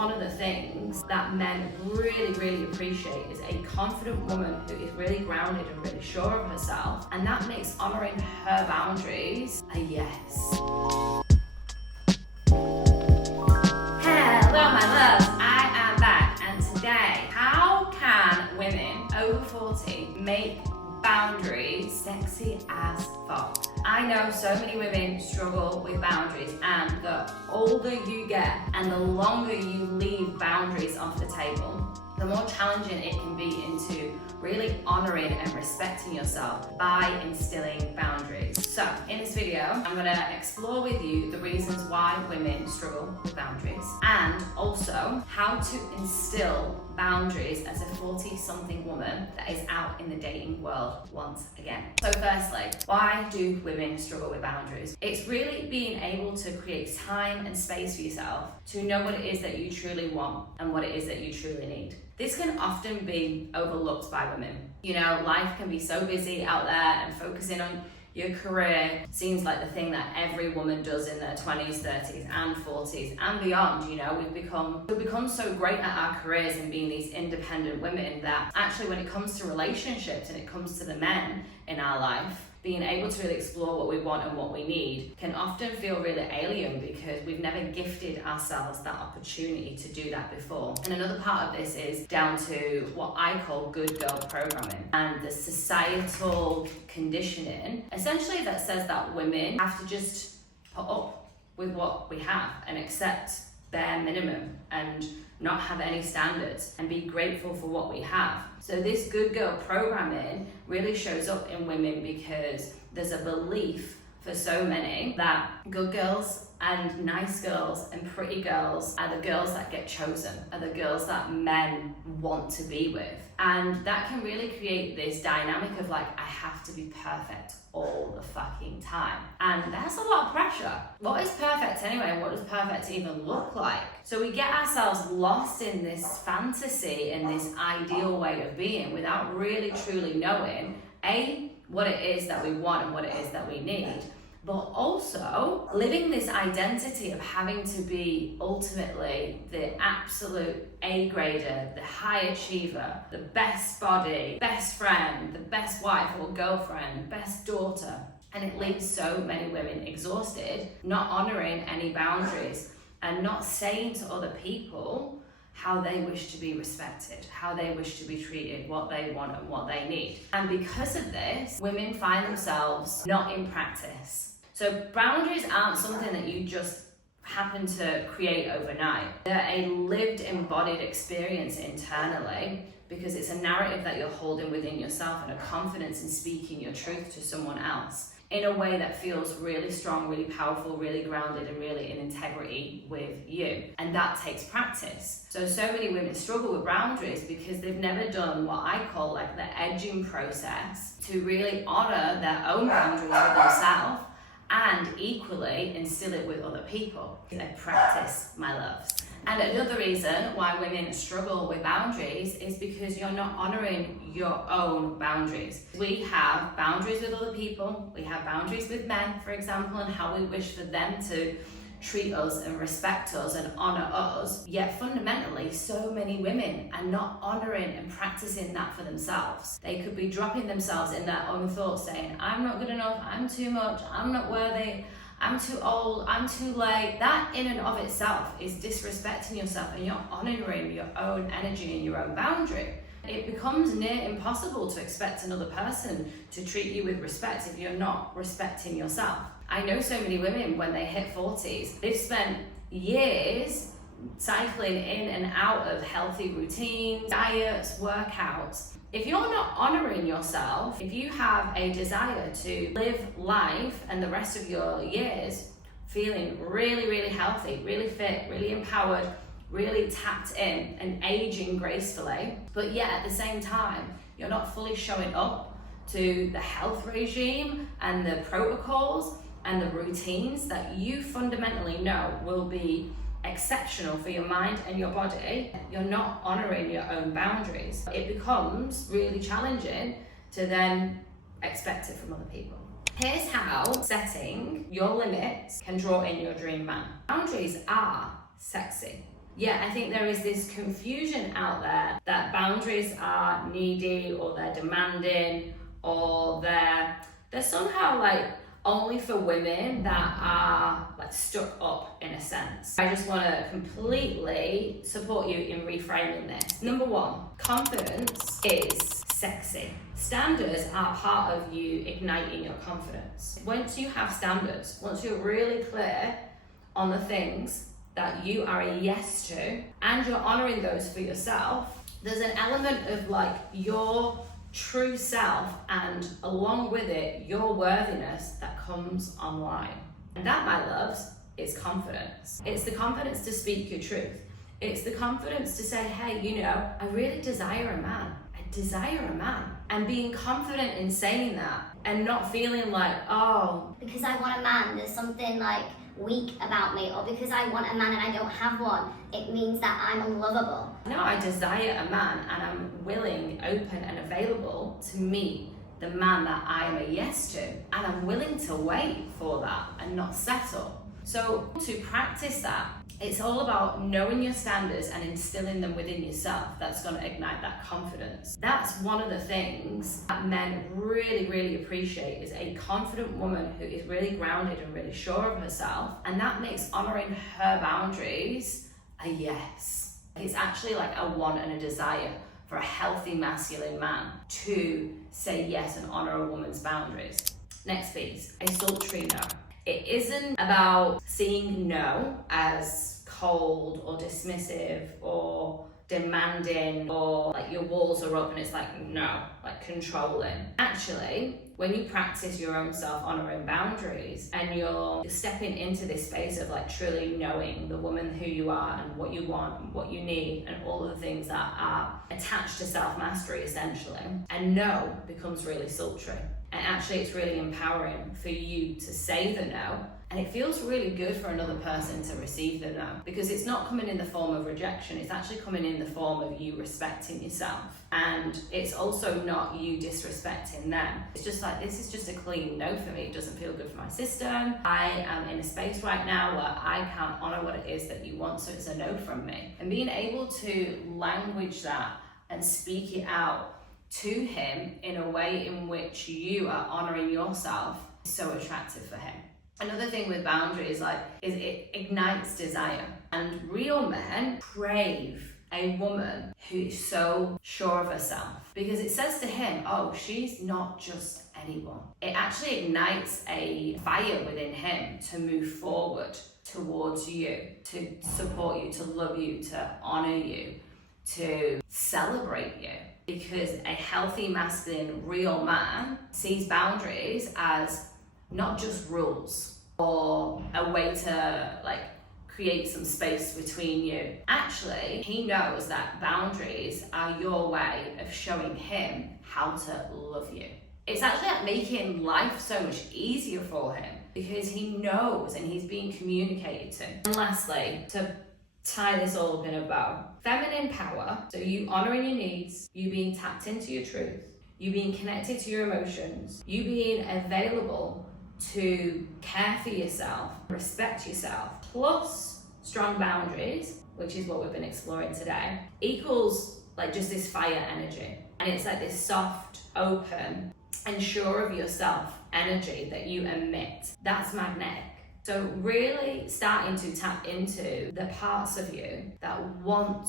one of the things that men really, really appreciate is a confident woman who is really grounded and really sure of herself, and that makes honoring her boundaries a yes. Hello my loves, I am back, and today, how can women over 40 make boundaries sexy as fuck? I know so many women struggle with boundaries, and the older you get and the longer you leave boundaries off the table, the more challenging it can be into really honoring and respecting yourself by instilling boundaries. So in this video, I'm gonna explore with you the reasons why women struggle with boundaries, and also how to instill boundaries as a 40-something woman that is out in the dating world once again. So firstly, why do women struggle with boundaries? It's really being able to create time and space for yourself to know what it is that you truly want and what it is that you truly need. This can often be overlooked by women. You know, life can be so busy out there, and focusing on your career seems like the thing that every woman does in their 20s, 30s and 40s and beyond. You know, we've become so great at our careers and being these independent women that actually when it comes to relationships and it comes to the men in our life, being able to really explore what we want and what we need can often feel really alien because we've never gifted ourselves that opportunity to do that before. And another part of this is down to what I call good girl programming and the societal conditioning, essentially, that says that women have to just put up with what we have and accept bare minimum and not have any standards and be grateful for what we have. So this good girl programming really shows up in women because there's a belief for so many that good girls and nice girls and pretty girls are the girls that get chosen, are the girls that men want to be with. And that can really create this dynamic of like, I have to be perfect all the fucking time. And that's a lot of pressure. What is perfect anyway? What does perfect even look like? So we get ourselves lost in this fantasy and this ideal way of being without really truly knowing, A, what it is that we want and what it is that we need, but also living this identity of having to be ultimately the absolute A-grader, the high achiever, the best body, best friend, the best wife or girlfriend, best daughter. And it leaves so many women exhausted, not honoring any boundaries and not saying to other people how they wish to be respected, how they wish to be treated, what they want and what they need. And because of this, women find themselves not in practice. So boundaries aren't something that you just happen to create overnight. They're a lived, embodied experience internally because it's a narrative that you're holding within yourself and a confidence in speaking your truth to someone else in a way that feels really strong, really powerful, really grounded, and really in integrity with you. And that takes practice. So many women struggle with boundaries because they've never done what I call like the edging process to really honor their own boundaries with themselves and equally instill it with other people. They practice, my loves. And another reason why women struggle with boundaries is because you're not honoring your own boundaries. We have boundaries with other people, we have boundaries with men, for example, and how we wish for them to treat us and respect us and honor us. Yet fundamentally, so many women are not honoring and practicing that for themselves. They could be dropping themselves in their own thoughts saying, I'm not good enough, I'm too much, I'm not worthy, I'm too old, I'm too late. That in and of itself is disrespecting yourself and you're honoring your own energy and your own boundary. It becomes near impossible to expect another person to treat you with respect if you're not respecting yourself. I know so many women when they hit 40s, they've spent years cycling in and out of healthy routines, diets, workouts. If you're not honoring yourself, if you have a desire to live life and the rest of your years feeling really, really healthy, really fit, really empowered, really tapped in and aging gracefully, but yet at the same time, you're not fully showing up to the health regime and the protocols and the routines that you fundamentally know will be exceptional for your mind and your body, you're not honoring your own boundaries. It becomes really challenging to then expect it from other people. Here's how setting your limits can draw in your dream man. Boundaries are sexy. Yeah, I think there is this confusion out there that boundaries are needy or they're demanding or they're somehow like only for women that are like stuck up in a sense. I just want to completely support you in reframing this. Number one, confidence is sexy. Standards are part of you igniting your confidence. Once you have standards, once you're really clear on the things that you are a yes to and you're honoring those for yourself, there's an element of like your true self and along with it your worthiness that comes online. And that, my loves, is confidence. It's the confidence to speak your truth. It's the confidence to say, hey, you know, I really desire a man. I desire a man. And being confident in saying that and not feeling like, oh, because I want a man, there's something like weak about me, or because I want a man and I don't have one, it means that I'm unlovable. no, I desire a man and I'm willing, open and available to meet the man that I am a yes to, and I'm willing to wait for that and not settle. So to practice that, it's all about knowing your standards and instilling them within yourself. That's going to ignite that confidence. That's one of the things that men really, really appreciate, is a confident woman who is really grounded and really sure of herself. And that makes honoring her boundaries a yes. It's actually like a want and a desire for a healthy masculine man to say yes and honor a woman's boundaries. Next piece, a sultry no. It isn't about seeing no as cold or dismissive or demanding or like your walls are up and it's like no, like controlling. Actually, when you practice your own self-honoring boundaries and you're stepping into this space of like truly knowing the woman who you are and what you want and what you need and all of the things that are attached to self-mastery essentially, and no becomes really sultry. And actually it's really empowering for you to say the no, and it feels really good for another person to receive the no, because it's not coming in the form of rejection, it's actually coming in the form of you respecting yourself. And it's also not you disrespecting them. It's just like, this is just a clean no for me. It doesn't feel good for my system. I am in a space right now where I can't honor what it is that you want, so it's a no from me. And being able to language that and speak it out to him in a way in which you are honoring yourself is so attractive for him. Another thing with boundaries is it ignites desire, and real men crave a woman who is so sure of herself, because it says to him, oh, she's not just anyone. It actually ignites a fire within him to move forward towards you, to support you, to love you, to honor you, to celebrate you. Because a healthy, masculine, real man sees boundaries as not just rules or a way to like create some space between you. Actually, he knows that boundaries are your way of showing him how to love you. It's actually like making life so much easier for him because he knows and he's being communicated to. And lastly, to tie this all up in a bow, feminine power, so you honoring your needs, you being tapped into your truth, you being connected to your emotions, you being available to care for yourself, respect yourself, plus strong boundaries, which is what we've been exploring today, equals like just this fire energy. And it's like this soft, open, and sure of yourself energy that you emit. That's magnetic. So really starting to tap into the parts of you that want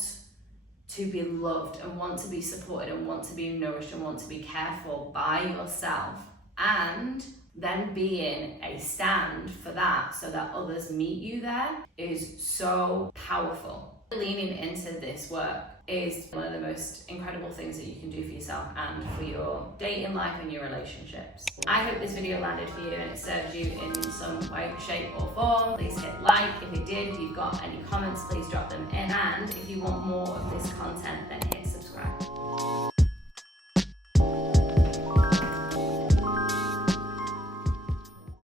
to be loved and want to be supported and want to be nourished and want to be cared for by yourself, and then being a stand for that so that others meet you there is so powerful. Leaning into this work is one of the most incredible things that you can do for yourself and for your dating life and your relationships. I hope this video landed for you and it served you in some way, shape or form. Please hit like if it did. If you've got any comments, please drop them in. And if you want more of this content